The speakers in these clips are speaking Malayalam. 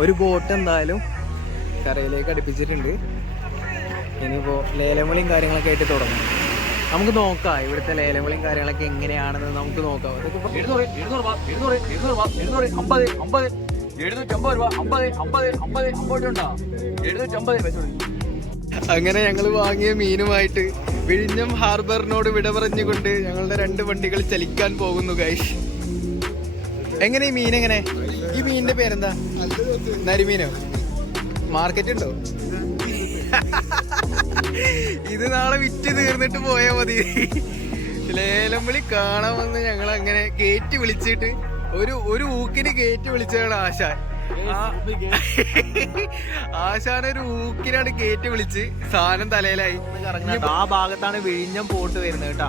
ഒരു ബോട്ട് എന്തായാലും കരയിലേക്ക് അടുപ്പിച്ചിട്ടുണ്ട്. ഇനിയിപ്പോൾ ലേലവിളിയും കാര്യങ്ങളൊക്കെ ആയിട്ട് തുടങ്ങും. നമുക്ക് നോക്കാം ഇവിടുത്തെ ലേലവിളിയും കാര്യങ്ങളൊക്കെ എങ്ങനെയാണെന്ന് നമുക്ക് നോക്കാം. അതൊക്കെ ഇപ്പൊ- എഴുന്നൂറ് എഴുന്നൂറ് രൂപ എഴുന്നൂറ് എഴുന്നൂറ് രൂപ എഴുന്നൂറ് അമ്പത് അമ്പത് എഴുന്നൂറ്റമ്പത് രൂപ അമ്പത് അമ്പത് അമ്പത് അമ്പത് എഴുന്നൂറ്റമ്പത് അങ്ങനെ ഞങ്ങൾ വാങ്ങിയ മീനുമായിട്ട് വിഴിഞ്ഞം ഹാർബറിനോട് വിട പറഞ്ഞുകൊണ്ട് ഞങ്ങളുടെ രണ്ട് വണ്ടികൾ ചലിക്കാൻ പോകുന്നു ഗൈഷ് എങ്ങനെ ഈ മീൻ എങ്ങനെ? ഈ മീനിന്റെ പേരെന്താ? നരിമീനോ? മാർക്കറ്റ് ഉണ്ടോ? ഇത് നാളെ വിറ്റ് തീർന്നിട്ട് പോയാ മതി. ലേലം വിളി കാണാൻ വന്ന് ഞങ്ങൾ അങ്ങനെ കേറ്റി വിളിച്ചിട്ട് ഒരു ഒരു ഊക്കിന് കേറ്റി വിളിച്ചതാണ് ആശാൻ. ആശാൻ ഒരു ഊക്കിനാണ് കയറ്റി വിളിച്ച് സാധനം തലയിലായി. ആ ഭാഗത്താണ് വിഴിഞ്ഞം പോട്ട് വരുന്നത് കേട്ടാ.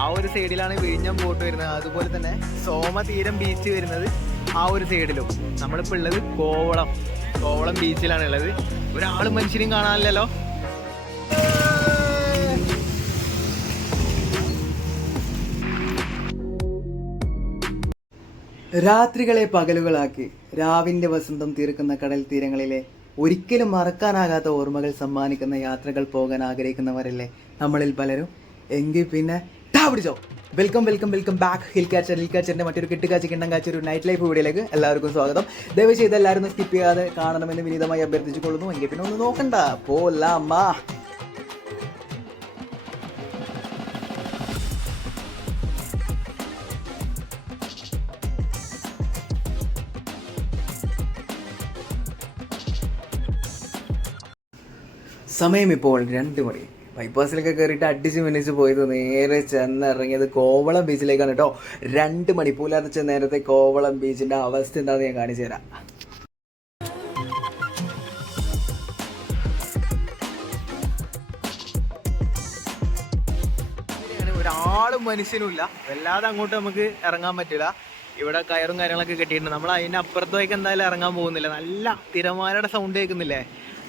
ആ ഒരു സൈഡിലാണ് വിഴിഞ്ഞം ബോട്ട് വരുന്നത്. അതുപോലെ തന്നെ സോമതീരം ബീച്ച് വരുന്നത് ആ ഒരു സൈഡിലും. നമ്മളിപ്പോൾ ഉള്ളത് കോവളം. കോവളം ബീച്ചിലാണ് ഉള്ളത്. ഒരാളും മനുഷ്യരും കാണാനില്ലല്ലോ. രാത്രികളെ പകലുകളാക്കി രാവിന്റെ വസന്തം തീർക്കുന്ന കടൽ തീരങ്ങളിലെ ഒരിക്കലും മറക്കാനാകാത്ത ഓർമ്മകൾ സമ്മാനിക്കുന്ന യാത്രകൾ പോകാൻ ആഗ്രഹിക്കുന്നവരല്ലേ നമ്മളിൽ പലരും. എങ്കിൽ പിന്നെ ടാ പിടിച്ചോ welcome welcome welcome back hill catcher hill കാച്ചറിന്റെ മറ്റൊരു കിട്ടുകാച്ച കിണ്ണം കാച്ച ഒരു നൈറ്റ് ലൈഫ് വീഡിയോയിലേക്ക് എല്ലാവർക്കും സ്വാഗതം. ദയവ് ചെയ്ത് എല്ലാവരും സ്കിപ്പ് ചെയ്യാതെ കാണണമെന്ന് വിനീതമായി അഭ്യർത്ഥിച്ചുകൊള്ളുന്നു. എങ്കിൽ പിന്നെ ഒന്ന് നോക്കണ്ട. പോലാമ്മ സമയം ഇപ്പോൾ രണ്ട് മണി. ബൈപ്പാസിലൊക്കെ കയറിയിട്ട് അടിച്ച് മിനിച്ച് പോയത് നേരെ ചെന്നിറങ്ങിയത് കോവളം ബീച്ചിലേക്കാണ് കേട്ടോ രണ്ട് മണി പുലർച്ചെ നേരത്തെ കോവളം ബീച്ചിന്റെ അവസ്ഥ എന്താണെന്ന് ഞാൻ കാണിച്ചു തരാം. ഒരാളും മനുഷ്യനുമില്ല. വല്ലാതെ അങ്ങോട്ട് നമുക്ക് ഇറങ്ങാൻ പറ്റില്ല. ഇവിടെ കയറും കാര്യങ്ങളൊക്കെ കിട്ടിയിട്ടുണ്ട്. നമ്മൾ അതിന്റെ അപ്പുറത്തേക്ക് എന്തായാലും ഇറങ്ങാൻ പോകുന്നില്ല. നല്ല തിരമാലയുടെ സൗണ്ട് കേൾക്കുന്നില്ലേ?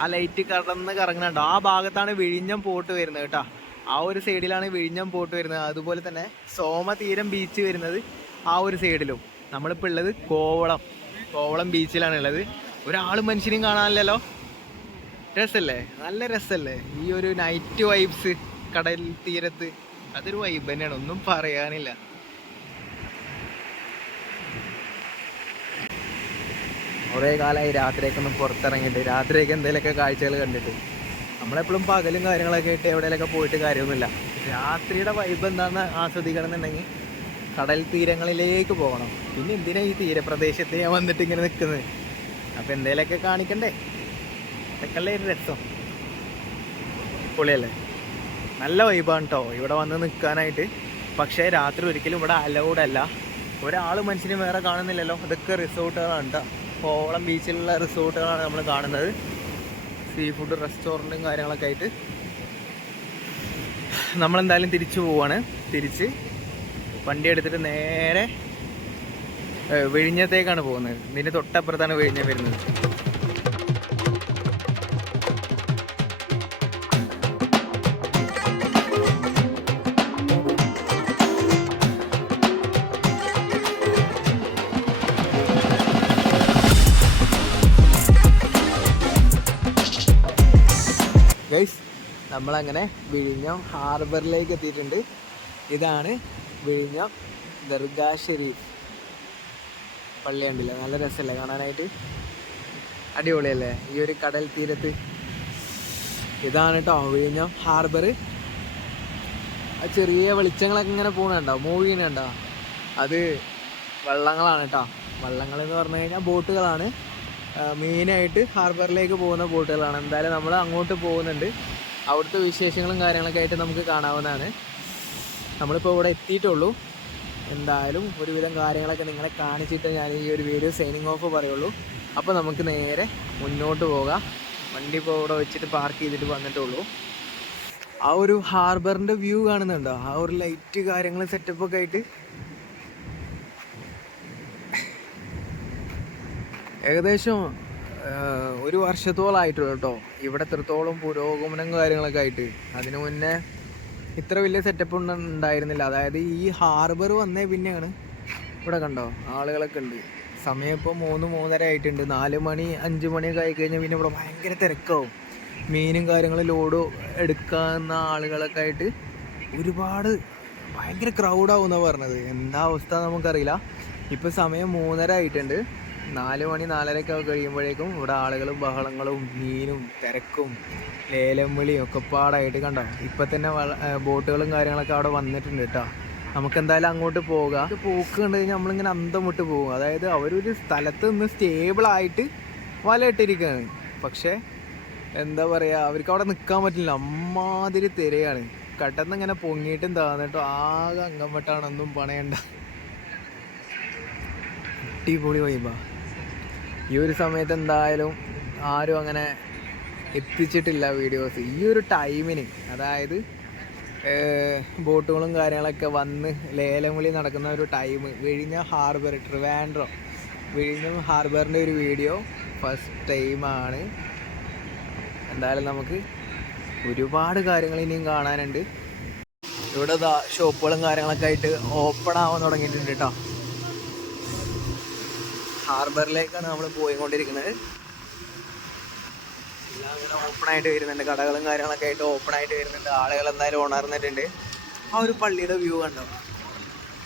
ആ ലൈറ്റ് കടന്ന് കറങ്ങുന്നുണ്ടോ ആ ഭാഗത്താണ് വിഴിഞ്ഞം പോട്ട് വരുന്നത് കേട്ടോ. ആ ഒരു സൈഡിലാണ് വിഴിഞ്ഞം പോട്ട് വരുന്നത്. അതുപോലെ തന്നെ സോമതീരം ബീച്ച് വരുന്നത് ആ ഒരു സൈഡിലും നമ്മളിപ്പോൾ ഉള്ളത് കോവളം. കോവളം ബീച്ചിലാണ് ഉള്ളത്. ഒരാളും മനുഷ്യനും കാണാനില്ലല്ലോ. രസല്ലേ? നല്ല രസല്ലേ? ഈ ഒരു നൈറ്റ് വൈബ്സ് കടൽ തീരത്ത്. അതൊരു വൈബ് തന്നെയാണ്. ഒന്നും പറയാനില്ല. കുറേ കാലമായി രാത്രിയൊക്കെ ഒന്ന് പുറത്തിറങ്ങിയിട്ട് രാത്രിയൊക്കെ എന്തെങ്കിലുമൊക്കെ കാഴ്ചകൾ കണ്ടിട്ട്. നമ്മളെപ്പോഴും പകലും കാര്യങ്ങളൊക്കെ ആയിട്ട് എവിടെയൊക്കെ പോയിട്ട് കാര്യമൊന്നുമില്ല. രാത്രിയുടെ വൈബ് എന്താണെന്ന് ആസ്വദിക്കണം എന്നുണ്ടെങ്കിൽ കടൽ തീരങ്ങളിലേക്ക് പോകണം. പിന്നെ എന്തിനാ ഈ തീരപ്രദേശത്ത് ഞാൻ വന്നിട്ട് ഇങ്ങനെ നിൽക്കുന്നത്? അപ്പം എന്തെങ്കിലുമൊക്കെ കാണിക്കണ്ടേ? അതൊക്കെയല്ലേ ഒരു രസം. പൊളിയല്ലേ നല്ല വൈബാണ് കേട്ടോ ഇവിടെ വന്ന് നിൽക്കാനായിട്ട്. പക്ഷേ രാത്രി ഒരിക്കലും ഇവിടെ അലൗഡ് അല്ല. ഒരാൾ മനുഷ്യനെ വേറെ കാണുന്നില്ലല്ലോ. ഇതൊക്കെ റിസോർട്ടുകളാണ് കേട്ടോ കോവളം ബീച്ചിലുള്ള റിസോർട്ടുകളാണ് നമ്മൾ കാണുന്നത്. സീ ഫുഡ് റെസ്റ്റോറന്റും കാര്യങ്ങളൊക്കെ ആയിട്ട്. നമ്മളെന്തായാലും തിരിച്ചു പോവാണ്. തിരിച്ച് വണ്ടി എടുത്തിട്ട് നേരെ വിഴിഞ്ഞത്തേക്കാണ് പോകുന്നത്. ഇതിന്റെ തൊട്ടപ്പുറത്താണ് വിഴിഞ്ഞം വരുന്നത്. ഗൈസ് നമ്മളങ്ങനെ വിഴിഞ്ഞം ഹാർബറിലേക്ക് എത്തിയിട്ടുണ്ട്. ഇതാണ് വിഴിഞ്ഞം ദർഗാ ഷെരീഫ്. പള്ളി കണ്ടില്ല? നല്ല രസമല്ലേ കാണാനായിട്ട്? അടിപൊളിയല്ലേ? ഈ ഒരു കടൽ തീരത്ത്. ഇതാണ് കേട്ടോ വിഴിഞ്ഞം ഹാർബർ ആ ചെറിയ വെളിച്ചങ്ങളൊക്കെ ഇങ്ങനെ പോകണുണ്ടോ മൂവ് ചെയ്യണുണ്ടോ അത് വള്ളങ്ങളാണ് കേട്ടോ വള്ളങ്ങൾ എന്ന് പറഞ്ഞു കഴിഞ്ഞാൽ ബോട്ടുകളാണ്. മെയിനായിട്ട് ഹാർബറിലേക്ക് പോകുന്ന ബോട്ടുകളാണ്. എന്തായാലും നമ്മൾ അങ്ങോട്ട് പോകുന്നുണ്ട്. അവിടുത്തെ വിശേഷങ്ങളും കാര്യങ്ങളൊക്കെ ആയിട്ട് നമുക്ക് കാണാവുന്നതാണ്. നമ്മളിപ്പോൾ ഇവിടെ എത്തിയിട്ടുള്ളൂ. എന്തായാലും ഒരുവിധം കാര്യങ്ങളൊക്കെ നിങ്ങളെ കാണിച്ചിട്ട് ഞാൻ ഈ ഒരു വീഡിയോ സൈനിങ് ഓഫ് പറയുള്ളൂ. അപ്പോൾ നമുക്ക് നേരെ മുന്നോട്ട് പോകാം. വണ്ടി ഇപ്പോൾ ഇവിടെ വെച്ചിട്ട് പാർക്ക് ചെയ്തിട്ട് വന്നിട്ടുള്ളൂ. ആ ഒരു ഹാർബറിന്റെ വ്യൂ കാണുന്നുണ്ടോ? ആ ഒരു ലൈറ്റ് കാര്യങ്ങൾ സെറ്റപ്പൊക്കെ ആയിട്ട് ഏകദേശം ഒരു വർഷത്തോളായിട്ടുള്ളൂ കേട്ടോ. ഇവിടെ എത്രത്തോളം പുരോഗമനം കാര്യങ്ങളൊക്കെ ആയിട്ട്. അതിനു മുന്നേ ഇത്ര വലിയ സെറ്റപ്പ് ഉണ്ടായിരുന്നില്ല. അതായത് ഈ ഹാർബർ വന്നേ പിന്നെയാണ് ഇവിടെ കണ്ടോ ആളുകളൊക്കെ ഉണ്ട്. സമയം ഇപ്പോൾ മൂന്ന് മൂന്നര ആയിട്ടുണ്ട്. നാല് മണി അഞ്ച് മണിയൊക്കെ ആയി കഴിഞ്ഞാൽ പിന്നെ ഇവിടെ ഭയങ്കര തിരക്കാവും. മീനും കാര്യങ്ങളും ലോഡ് എടുക്കുന്ന ആളുകളൊക്കെ ആയിട്ട് ഒരുപാട് ഭയങ്കര ക്രൗഡാവും എന്നാണ് പറഞ്ഞത്. എന്താ അവസ്ഥ നമുക്കറിയില്ല. ഇപ്പം സമയം മൂന്നര ആയിട്ടുണ്ട്. നാല് മണി നാലരയൊക്കെ കഴിയുമ്പോഴേക്കും ഇവിടെ ആളുകളും ബഹളങ്ങളും മീനും തിരക്കും ലേലം വിളിയും ഒക്കെ പാടായിട്ട് കണ്ടോ? ഇപ്പം തന്നെ ബോട്ടുകളും കാര്യങ്ങളൊക്കെ അവിടെ വന്നിട്ടുണ്ട് കേട്ടോ. നമുക്ക് എന്തായാലും അങ്ങോട്ട് പോകാം. പോക്ക് കണ്ടു കഴിഞ്ഞാൽ നമ്മളിങ്ങനെ അന്തം വിട്ട് പോകും. അതായത് അവരൊരു സ്ഥലത്ത് നിന്ന് സ്റ്റേബിൾ ആയിട്ട് വല ഇട്ടിരിക്കുകയാണ് പക്ഷേ എന്താ പറയുക അവർക്ക് അവിടെ നിൽക്കാൻ പറ്റില്ല. അമ്മാതിരി തിരയാണ്. കട്ടന്ന് ഇങ്ങനെ പൊങ്ങിയിട്ടും താന്നിട്ടും ആകെ അംഗം വെട്ടാണൊന്നും പണയണ്ട. അടിപൊളി വൈബാ ഈ ഒരു സമയത്ത് എന്തായാലും ആരും അങ്ങനെ എത്തിച്ചിട്ടില്ല വീഡിയോസ് ഈ ഒരു ടൈമിന് അതായത് ബോട്ടുകളും കാര്യങ്ങളൊക്കെ വന്ന് ലേലം വിളി നടക്കുന്ന ഒരു ടൈം വിഴിഞ്ഞ ഹാർബർ ട്രിവാൻഡ്രോ വിഴിഞ്ഞ ഹാർബറിന്റെ ഒരു വീഡിയോ ഫസ്റ്റ് ടൈമാണ് എന്തായാലും നമുക്ക് ഒരുപാട് കാര്യങ്ങൾ ഇനിയും കാണാനുണ്ട്. ഇവിടെ ഷോപ്പുകളും കാര്യങ്ങളൊക്കെ ആയിട്ട് ഓപ്പൺ ആവാൻ തുടങ്ങിയിട്ടുണ്ട് കേട്ടോ ഹാർബറിലേക്കാണ് നമ്മൾ പോയിക്കൊണ്ടിരിക്കുന്നത്. എല്ലാം ഓപ്പൺ ആയിട്ട് വരുന്നുണ്ട്. കടകളും കാര്യങ്ങളൊക്കെ ആയിട്ട് ഓപ്പൺ ആയിട്ട് വരുന്നുണ്ട്. ആളുകൾ എന്തായാലും ഉണർന്നിട്ടുണ്ട്. ആ ഒരു പള്ളിയുടെ വ്യൂ കണ്ടോ?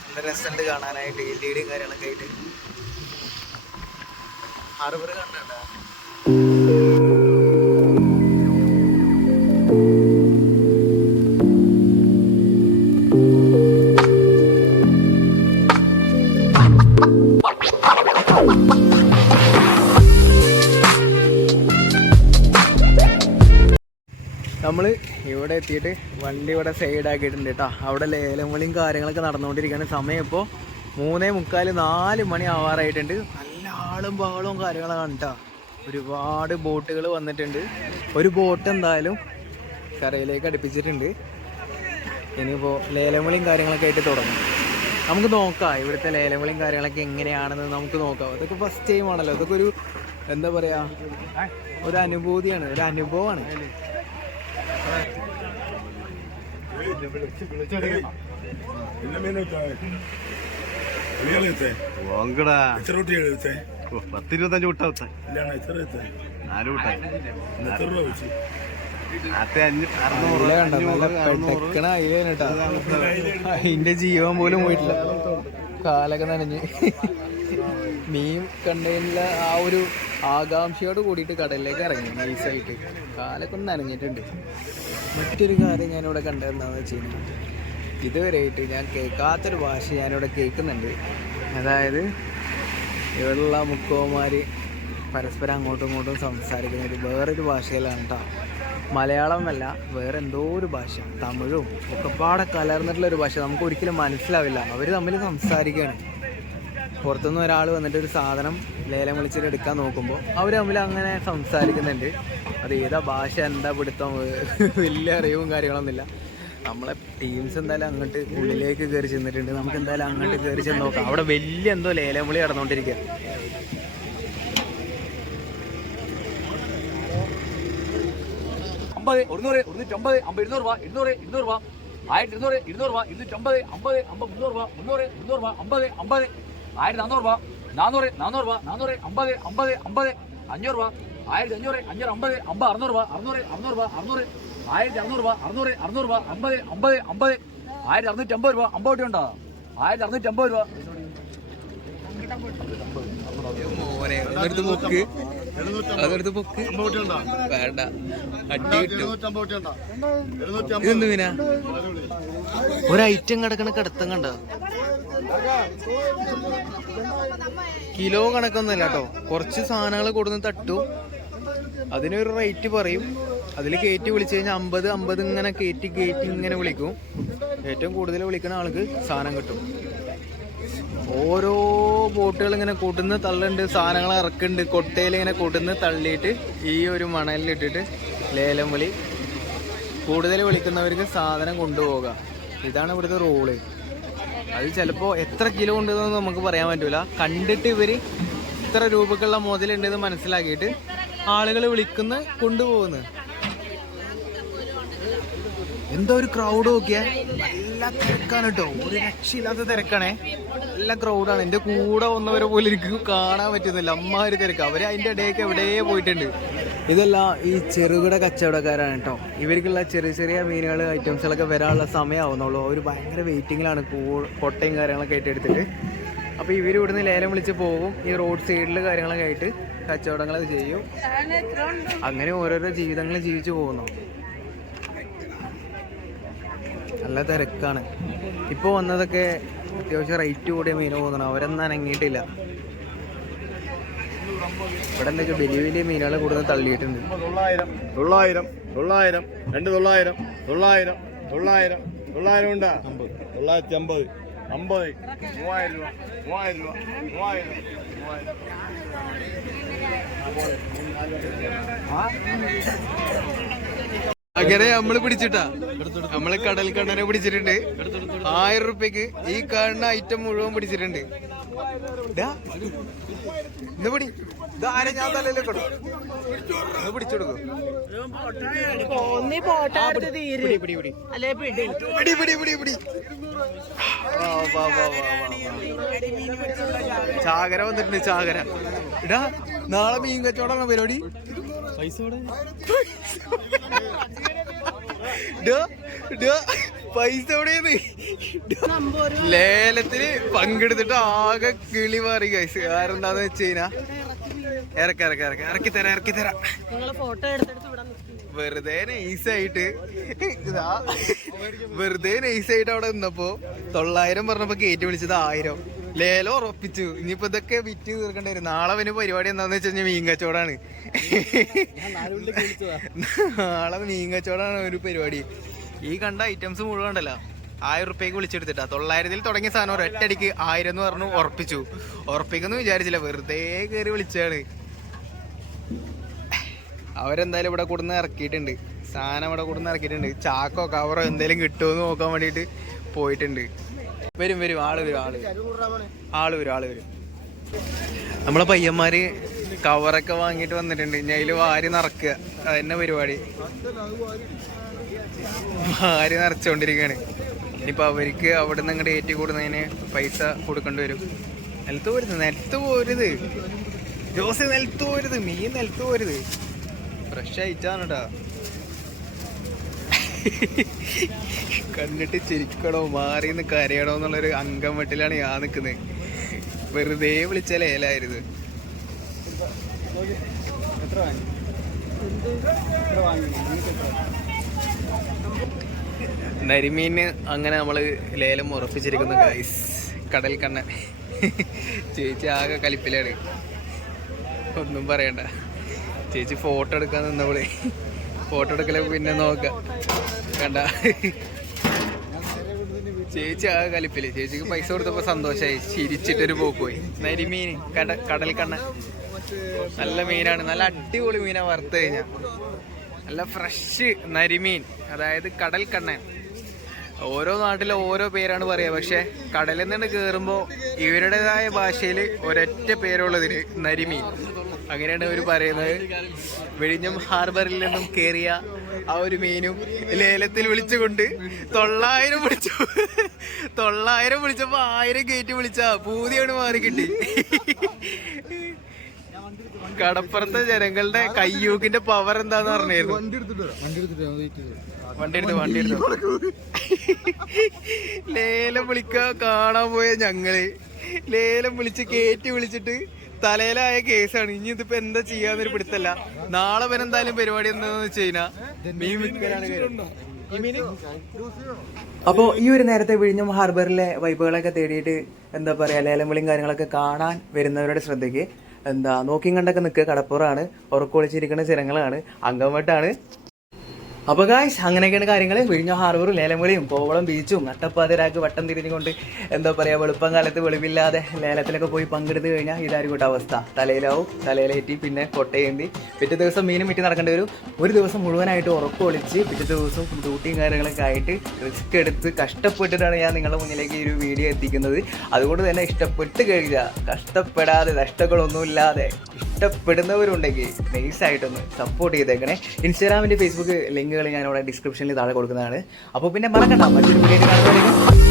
നല്ല രസമുണ്ട് കാണാനായിട്ട്. എൽ ഇ ഡിയും കാര്യങ്ങളൊക്കെ ആയിട്ട്. ഹാർബർ കണ്ടോ? എത്തിയിട്ട് വണ്ടി ഇവിടെ സൈഡ് ആക്കിയിട്ടുണ്ട് കേട്ടോ അവിടെ ലേലം കാര്യങ്ങളൊക്കെ നടന്നുകൊണ്ടിരിക്കുകയാണ്. സമയം ഇപ്പോൾ മൂന്നേ മുക്കാൽ നാല് മണി ആവാറായിട്ടുണ്ട്. നല്ല ആളും ബഹളവും കാര്യങ്ങളാണ് കേട്ടോ ഒരുപാട് ബോട്ടുകൾ വന്നിട്ടുണ്ട്. ഒരു ബോട്ട് എന്തായാലും കരയിലേക്ക് അടുപ്പിച്ചിട്ടുണ്ട്. ഇനിയിപ്പോൾ ലേലം വിളിയും കാര്യങ്ങളൊക്കെ ആയിട്ട് തുടങ്ങും. നമുക്ക് നോക്കാം ഇവിടുത്തെ ലേലം വിളിയും കാര്യങ്ങളൊക്കെ എങ്ങനെയാണെന്ന് നമുക്ക് നോക്കാം. അതൊക്കെ ഫസ്റ്റ് ടൈം ആണല്ലോ. അതൊക്കെ ഒരു എന്താ പറയുക ഒരു അനുഭൂതിയാണ് ഒരു അനുഭവമാണ്. അയിലാണ് കേട്ടോ അതിന്റെ ജീവൻ പോലും പോയിട്ടില്ല. കാലൊക്കെ നനഞ്ഞ്. മീൻ കണ്ടതിനുള്ള ആ ഒരു ആകാംക്ഷയോട് കൂടിയിട്ട് കടലിലേക്ക് ഇറങ്ങി നൈസായിട്ട് കാലൊക്കെ ഒന്ന് നനഞ്ഞിട്ടുണ്ട്. മറ്റൊരു കാര്യം ഞാനിവിടെ കണ്ടതെന്താണെന്ന് വെച്ച് കഴിഞ്ഞാൽ ഇതുവരെയായിട്ട് ഞാൻ കേൾക്കാത്തൊരു ഭാഷ ഞാനിവിടെ കേൾക്കുന്നുണ്ട്. അതായത് ഇവിടെയുള്ള മുക്കോമാർ പരസ്പരം അങ്ങോട്ടും ഇങ്ങോട്ടും സംസാരിക്കുന്നത് വേറൊരു ഭാഷയിലാണ് കേട്ടോ മലയാളമല്ല വേറെ എന്തോ ഒരു ഭാഷ. തമിഴും ഒക്കെപ്പാടെ പാടെ കലർന്നിട്ടുള്ള ഒരു ഭാഷ. നമുക്ക് ഒരിക്കലും മനസ്സിലാവില്ല. അവർ തമ്മിൽ സംസാരിക്കുകയാണ് പുറത്തുനിന്ന് ഒരാൾ വന്നിട്ട് ഒരു സാധനം ലേലം വിളിച്ചിട്ട് എടുക്കാൻ നോക്കുമ്പോൾ അവർ തമ്മിൽ അങ്ങനെ സംസാരിക്കുന്നുണ്ട്. അത് ഏതാ ഭാഷ എന്താ പിടുത്തം വലിയ അറിവും കാര്യങ്ങളൊന്നുമില്ല. നമ്മളെ ടീംസ് എന്തായാലും അങ്ങോട്ട് ഉള്ളിലേക്ക് കയറി ചെന്നിട്ടുണ്ട്. നമുക്ക് എന്തായാലും അങ്ങോട്ട് കയറി ചെന്ന് നോക്കാം. അവിടെ വലിയ എന്തോ ലേലം വിളി നടന്നുകൊണ്ടിരിക്കുക അമ്പത് ഇരുന്നൂറ് ഇരുന്നൂറ് രൂപ. ആയിരത്തി ഇരുന്നൂറ് ഇരുന്നൂറ് രൂപ. ഇരുന്നൂറ്റമ്പത് അമ്പത് അമ്പത് മുന്നൂറ് രൂപ. മുന്നൂറ് മുന്നൂറ് രൂപ അമ്പത് അമ്പത്. ആയിരത്തി നാനൂറ് രൂപ. നാനൂറ് നാനൂറ് രൂപ നാനൂറ് അമ്പത് അമ്പത് അമ്പത് അഞ്ഞൂറ് രൂപ. ആയിരത്തി അഞ്ഞൂറ് അഞ്ഞൂറ് അമ്പത് അമ്പത് അറുന്നൂറ് രൂപ അറുന്നൂറ് അറുന്നൂറ് രൂപ അറുന്നൂറ് ആയിരത്തി അറുന്നൂറ് രൂപ അറുന്നൂറ് അറുന്നൂറ് രൂപ അമ്പത് അമ്പത് അമ്പത്. ആയിരത്തി അറുന്നൂറ്റി അമ്പത് രൂപ അമ്പത് ഉണ്ടോ? ആയിരത്തി അറുന്നൂറ്റി അമ്പത് രൂപ അതെടുത്ത് പൊക്ക്. വേണ്ട. അടി കിട്ടും ഒരു ഐറ്റം കിടക്കണ കിടത്തം കണ്ട? കിലോ കണക്കൊന്നുമല്ല കേട്ടോ. കുറച്ച് സാധനങ്ങൾ കൊടുന്ന് തട്ടു. അതിനൊരു റേറ്റ് പറയും. അതിൽ കയറ്റി വിളിച്ചു കഴിഞ്ഞാൽ അമ്പത് അമ്പത് ഇങ്ങനെ കയറ്റി കയറ്റി ഇങ്ങനെ വിളിക്കും. ഏറ്റവും കൂടുതൽ വിളിക്കുന്ന ആൾക്ക് സാധനം കിട്ടും. ഓരോ ബോട്ടുകൾ ഇങ്ങനെ കൂട്ടുന്ന തള്ളുണ്ട് സാധനങ്ങൾ ഇറക്കുന്നുണ്ട്. കൊട്ടയിൽ ഇങ്ങനെ കൂട്ടുന്ന തള്ളിയിട്ട് ഈ ഒരു മണലിലിട്ടിട്ട് ലേലം വിളി. കൂടുതൽ വിളിക്കുന്നവർക്ക് സാധനം കൊണ്ടുപോകാം ഇതാണ് ഇവിടുത്തെ റോൾ അത് ചിലപ്പോൾ എത്ര കിലോ ഉണ്ടെന്ന് നമുക്ക് പറയാൻ പറ്റൂല. കണ്ടിട്ട് ഇവർ ഇത്ര രൂപക്കുള്ള മുതലുണ്ടെന്ന് മനസ്സിലാക്കിയിട്ട് ആളുകൾ വിളിക്കുന്ന കൊണ്ടുപോകുന്നു. എന്തോ ഒരു ക്രൗഡ് നോക്കിയാ. നല്ല തിരക്കാണ് കേട്ടോ ഒരു രക്ഷയില്ലാത്ത തിരക്കാണേ. നല്ല ക്രൗഡാണ് എന്റെ കൂടെ വന്നവരെ പോലും എനിക്ക് കാണാൻ പറ്റുന്നില്ല. അമ്മാര് തിരക്ക്. അവർ അതിന്റെ ഇടയ്ക്ക് എവിടെ പോയിട്ടുണ്ട്. ഇതെല്ലാം ഈ ചെറുകിട കച്ചവടക്കാരാണ് കേട്ടോ ഇവർക്കുള്ള ചെറിയ ചെറിയ മീനുകൾ ഐറ്റംസുകളൊക്കെ വരാനുള്ള സമയമാവുന്നുള്ളൂ അവർ ഭയങ്കര വെയിറ്റിങ്ങിലാണ് കൊട്ടയും കാര്യങ്ങളൊക്കെ ആയിട്ട് എടുത്തിട്ട് അപ്പോൾ ഇവർ ഇവിടുന്ന് ലേലം വിളിച്ച് പോകും. ഈ റോഡ് സൈഡിൽ കാര്യങ്ങളൊക്കെ ആയിട്ട് കച്ചവടങ്ങൾ ചെയ്യും. അങ്ങനെ ഓരോരോ ജീവിതങ്ങൾ ജീവിച്ചു പോകുന്നു. നല്ല തിരക്കാണ്. ഇപ്പോൾ വന്നതൊക്കെ അത്യാവശ്യം റേറ്റ് കൂടിയ മീൻ പോകുന്നു അവരൊന്നും അനങ്ങിയിട്ടില്ല. ഇവിടെ എന്താ വെച്ചാൽ വലിയ വലിയ മീനുകൾ കൂടുതൽ തള്ളിയിട്ടുണ്ട്. തൊള്ളായിരം തൊള്ളായിരം തൊള്ളായിരം രണ്ട് തൊള്ളായിരം തൊള്ളായിരം തൊള്ളായിരം തൊള്ളായിരം ഉണ്ടാ? തൊള്ളായിരത്തി അമ്പത് അമ്പത് മൂവായിരം രൂപ മൂവായിരം രൂപ മൂവായിരം മൂവായിരം അങ്ങനെ നമ്മൾ പിടിച്ചിട്ടാ? നമ്മൾ കടൽ കണ്ണനെ പിടിച്ചിട്ടുണ്ട്. ആയിരം റുപ്യക്ക് ഈ കാണുന്ന ഐറ്റം മുഴുവൻ പിടിച്ചിട്ടുണ്ട്. ഇന്ന് പിടി ഇത് ആരെ ഞാൻ തലയിലേക്ക് ഇന്ന് പിടിച്ചെടുക്കും. ഒന്നീ പോട്ടെ അല്ലേ പിടി? പിടി പിടി പിടി. ചാകര വന്നിട്ടുണ്ട് ചാകര. ഇടാ നാളെ മീൻ കച്ചവടമാണ് പരിപാടി? പൈസ പൈസ എവിടെയാണ് ലേലത്തിന് പങ്കെടുത്തിട്ട് ആകെ കിളി മാറി കൈസ് കാരണം എന്താന്ന് വെച്ച് കഴിഞ്ഞാ? ഇറക്കി ഇറക്കി ഇറക്കി. ഇറക്കി തരാം ഇറക്കി തരാം. വെറുതെ നൈസായിട്ട് ഇതാ. വെറുതെ നൈസായിട്ട് അവിടെ നിന്നപ്പോ തൊള്ളായിരം പറഞ്ഞപ്പോ കയറ്റി വിളിച്ചത് ആയിരം. ലേലം ഉറപ്പിച്ചു. ഇനിയിപ്പോ ഇതൊക്കെ വിറ്റ് തീർക്കേണ്ടി വരും. നാളെ പിന്നെ പരിപാടി എന്താന്ന് വെച്ച് കഴിഞ്ഞാൽ മീൻ കച്ചവടാണ്. നാളെ മീൻ കച്ചവടാണ് ഒരു പരിപാടി. ഈ കണ്ട ഐറ്റംസ് മുഴുവൻ ഉണ്ടല്ലോ. ആയിരം റുപ്യക്ക് വിളിച്ചെടുത്തിട്ടാ. തൊള്ളായിരത്തിൽ തുടങ്ങിയ സാധനം ഒരൊറ്റടിക്ക് ആയിരം എന്ന് പറഞ്ഞു ഉറപ്പിച്ചു. ഉറപ്പിക്കുന്നു വിചാരിച്ചില്ല. വെറുതെ കയറി വിളിച്ചാണ് അവരെന്തായാലും ഇവിടെ കൂടുന്ന ഇറക്കിയിട്ടുണ്ട്. സാധനം ഇവിടെ കൂടുന്ന ഇറക്കിയിട്ടുണ്ട്. ചാക്കോ കവറോ എന്തെങ്കിലും കിട്ടുമോ എന്ന് നോക്കാൻ വേണ്ടിയിട്ട് പോയിട്ടുണ്ട്. വരും വരും. ആൾ വരും ആൾ. ആൾ വരും ആൾ വരും. നമ്മളെ പയ്യന്മാര് കവറൊക്കെ വാങ്ങിയിട്ട് വന്നിട്ടുണ്ട്. ഇനി അതിൽ വാരി നിറക്കുക. അതന്നെ പരിപാടി. വാരി നിറച്ചുകൊണ്ടിരിക്കുകയാണ് ഇനിയിപ്പോൾ അവർക്ക് അവിടെ നിന്ന് അങ്ങോട്ട് ഏറ്റി കൂടുന്നതിന് പൈസ കൊടുക്കേണ്ടി വരും. നിലത്ത് പോരുത് നിലത്ത് പോരുത്. ജോസ് നിലത്ത് പോരുത് മീൻ നിലത്ത് പോരുത്. ഫ്രഷ് ആയിട്ടാണ് കേട്ടോ കണ്ടിട്ട് ചിരിക്കണോ മാറി നിന്ന് കരയണോ എന്നുള്ളൊരു അംഗം വെട്ടിലാണ് ഞാൻ നിൽക്കുന്നത് വെറുതെ വിളിച്ച ലേലായിരുന്നു നരിമീന് അങ്ങനെ നമ്മൾ ലേലം ഉറപ്പിച്ചിരിക്കുന്നു ഗൈസ് കടൽ കണ്ണൻ ചേച്ചി ആകെ കലിപ്പിലാണ്. ഒന്നും പറയണ്ട. ചേച്ചി ഫോട്ടോ എടുക്കാൻ നിന്നപ്പോളേ ഫോട്ടോ എടുക്കല പിന്നെ നോക്ക. കണ്ട. ചേച്ചി ആകെ കലിപ്പിൽ. ചേച്ചിക്ക് പൈസ കൊടുത്തപ്പോ സന്തോഷായി. ചിരിച്ചിട്ടൊരു പോക്ക് പോയി. നരിമീൻ കട കടൽ കണ്ണൻ നല്ല മീനാണ്. നല്ല അടിപൊളി മീനാ വറുത്ത് കഴിഞ്ഞ. നല്ല ഫ്രഷ് നരിമീൻ അതായത് കടൽ കണ്ണൻ ഓരോ നാട്ടിലെ ഓരോ പേരാണ് പറയുക പക്ഷെ കടലിൽ നിന്ന് കയറുമ്പോൾ ഇവരുടേതായ ഭാഷയിൽ ഒരൊറ്റ പേരുള്ളതിന് നരിമീൻ. അങ്ങനെയാണ് ഇവർ പറയുന്നത്. വെഴിഞ്ഞം ഹാർബറിൽ നിന്നും കയറിയ ആ ഒരു മീനും ലേലത്തിൽ വിളിച്ചുകൊണ്ട് തൊള്ളായിരം വിളിച്ചു. തൊള്ളായിരം വിളിച്ചപ്പോൾ ആയിരം കയറ്റി വിളിച്ച പൂതിയാണ് മാറി കിട്ടി. കടപ്പുറത്തെ ജനങ്ങളുടെ കയ്യൂക്കിന്റെ പവർ എന്താന്ന് പറഞ്ഞായിരുന്നു. ലേലം വിളിക്ക കാണാൻ പോയ ഞങ്ങൾ. ലേലം വിളിച്ച് കേറ്റി വിളിച്ചിട്ട് തലയിലായ കേസാണ്. ഇനി ഇതിപ്പോ എന്താ ചെയ്യാന്നൊരു പിടുത്തല്ല. നാളെ വരെ എന്തായാലും പരിപാടി എന്താന്ന് വെച്ച് കഴിഞ്ഞാ മീൻ വിൽക്കലാണ് അപ്പോൾ ഈ ഒരു നേരത്തെ വിഴിഞ്ഞം ഹാർബറിലെ വൈബുകളൊക്കെ തേടിയിട്ട് എന്താ പറയുക ലേലം കാര്യങ്ങളൊക്കെ കാണാൻ വരുന്നവരുടെ ശ്രദ്ധയ്ക്ക് എന്താ നോക്കിയും കണ്ടൊക്കെ നിൽക്കുക. കടപ്പുറാണ് ഉറക്കൊളിച്ചിരിക്കുന്ന ജനങ്ങളാണ് അങ്കംവട്ടാണ് അപ്പോൾ ഗായ്സ് അങ്ങനെയൊക്കെയാണ് കാര്യങ്ങൾ വിഴിഞ്ഞ ഹാർബറും ലേലമുലയും കോവളം ബീച്ചും നട്ടപ്പാതിരാക്ക് വട്ടം തിരിഞ്ഞുകൊണ്ട് എന്താ പറയുക വെളുപ്പം കാലത്ത് വെളിവില്ലാതെ ലേലത്തിലൊക്കെ പോയി പങ്കെടുത്ത് കഴിഞ്ഞാൽ ഇതായിരിക്കും അവസ്ഥ. തലയിലാവും തലയിലേറ്റി പിന്നെ കൊട്ടയേന്തി. പിറ്റേ ദിവസം മീനും മിറ്റി നടക്കേണ്ടി വരും. ഒരു ദിവസം മുഴുവനായിട്ട് ഉറക്കൊളിച്ച് പിറ്റേ ദിവസം ഡ്യൂട്ടിയും കാര്യങ്ങളൊക്കെ ആയിട്ട് റിസ്ക് എടുത്ത് കഷ്ടപ്പെട്ടിട്ടാണ് ഞാൻ നിങ്ങളുടെ മുന്നിലേക്ക് ഈ ഒരു വീഡിയോ എത്തിക്കുന്നത്. അതുകൊണ്ട് തന്നെ ഇഷ്ടപ്പെട്ട് കഴിയുക. കഷ്ടപ്പെടാതെ നഷ്ടങ്ങളൊന്നുമില്ലാതെ ഇഷ്ടപ്പെടുന്നവരുണ്ടെങ്കിൽ നൈസായിട്ടൊന്ന് സപ്പോർട്ട് ചെയ്തേക്കണേ. ഇൻസ്റ്റാഗ്രാമിന്റെ ഫേസ്ബുക്ക് ലിങ്കുകൾ ഞാനിവിടെ ഡിസ്ക്രിപ്ഷനിൽ താഴെ കൊടുക്കുന്നതാണ്. അപ്പോൾ പിന്നെ മറക്കണ്ട മറ്റൊരു വീഡിയോ